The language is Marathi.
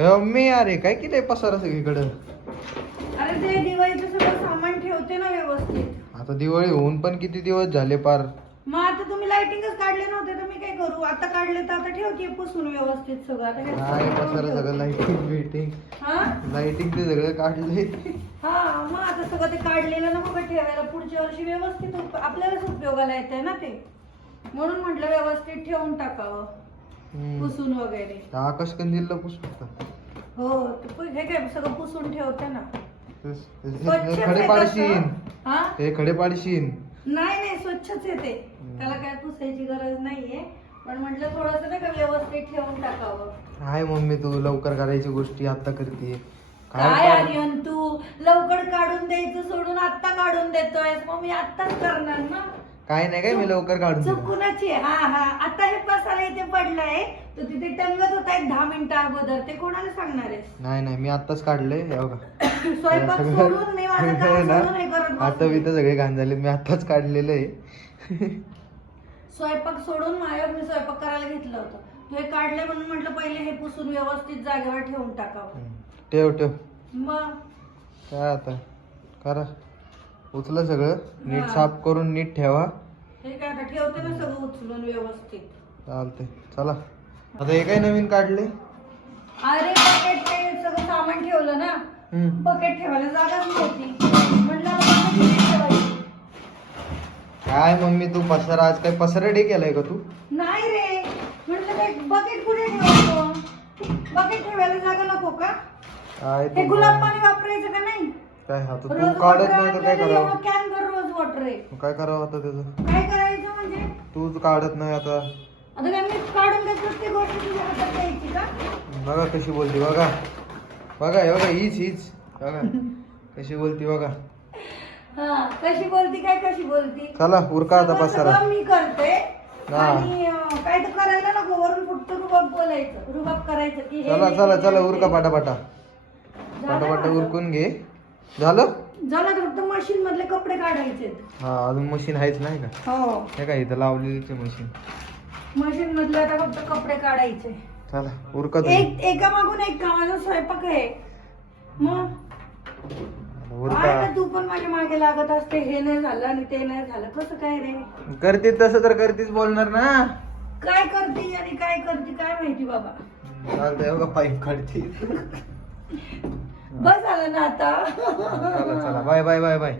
मम्मी अरे काय केलंय पसारा सगळीकडं. अरे ते दिवाळीचं सगळं सामान ठेवते ना व्यवस्थित. आता दिवाळी होऊन पण किती दिवस झाले पार. मग आता तुम्ही लाइटिंगच काढले नव्हते तर मी काय करू. आता काढले तर आता ठेवते पुसून व्यवस्थित सगळं. आता काय काय पसारा सगळं लाइटिंग बिटिंग. हा लाइटिंग ते सगळं काढले. हा मग आता सगळं ते काढलेलं नको का ठेवायला. पुढच्या वर्षी व्यवस्थित आपल्यालाच उपयोगाला येते ना ते. म्हणून म्हटलं व्यवस्थित ठेवून टाकावं पुसून वगैरे. आकाश कंदीलला पुसतो. हो हे काय सगळं पुसून ठेवते ना. खडे पाडशीन. हा ते खडे पाडशीन. नाही स्वच्छच येते. त्याला काय पुसायची गरज नाहीये. पण म्हटलं थोडस नाही का व्यवस्थित ठेवून टाकावं. काय मम्मी तू लवकर करायची गोष्टी आता करते. काय आर्यन तू लवकर काढून द्यायचं सोडून आता काढून देतोय. मग मी आत्ताच करणार ना. काय नाही काय मी लवकर काढून दिलं. चुकूनच हा आता हे पसारा इथे पडलाय तर तिथे टंगत होता एक 10 मिनिटं अगोदर. ते कोणाला सांगणार आहेस. नाही मी आत्ताच काढलंय हे बघा. स्वयंपाक सोडून मी माझं काम सोडून हे करत आता बसले. मी तर सगळे घाण झाले. मी आत्ताच काढलेलं आहे. स्वयंपाक सोडून मी स्वयंपाक करायला घेतलं होतं. तू हे काढले म्हणून म्हटलं पहिले हे पुसून व्यवस्थित जागेवर ठेवून टाकावं. ठेव मग काय आता करा. उचलं सगळं नीट हा. साफ करून नीट ठेवा. हे काय आता ठेवते ना सगळं उचलून व्यवस्थित. चालतंय चला. आता हे काय नवीन काढले. अरे बकेट ते सगळं सामान ठेवलं ना. बकेट ठेवायला जागाच नव्हती. म्हटलं bucket कुठे ठेवायची? काय मम्मी तू पसारा आज काय पसारा डे केलाय का तू. नाही रे म्हटलं ते बकेट कुठे ठेवायचं. बकेट ठेवायला जागा नको का. काय हे तू गुलाब पाणी वापरायचं का नाही. काय आता तू रोज काढत वॉटर नाही तर काय आपल्याला करावं. एवढं कॅन भर रोज वॉटर आहे. काय करावं आता त्याचं. काय करायचं म्हणजे तूच काढत नाही आता. आता काय मी काढून काय प्रत्येक गोष्ट तुझ्या हातात द्यायची का. बघा कशी बोलते बघा. हे बघा हीच बघा कशी बोलती बघा. हा कशी बोलती. चला उरका आता सगळं पसारा. सगळं मी करते. हा. आणि काय तर करायला नको. वरून फक्त रुबाब बोलायचं. रुबाब करायचं की हे चला उरका पाटापाटा. झालं पाटापाटा माझं? उरकून घे. झालं तर फक्त मशीन मधले कपडे काढायचे. हा अजून मशीन आहेच नाही का. हो हे काय इथं लावलेलीच मशीन. मशीन मधले आता फक्त कपडे काढायचे. चला उरका तुम्ही. एका मागून एक कामाचा स्वयंपाक आहे. मग उरका. काय ना तू पण माझ्या मागे लागत असते. हे नाही झालं आणि ते नाही झालं. कसं काय रे. करते तसं तर करतीच बोलणार ना. काय करते आणि काय करते काय माहिती बाबा. चालतंय बघा पाईप काढते. बस झालं ना आता. चला बाय.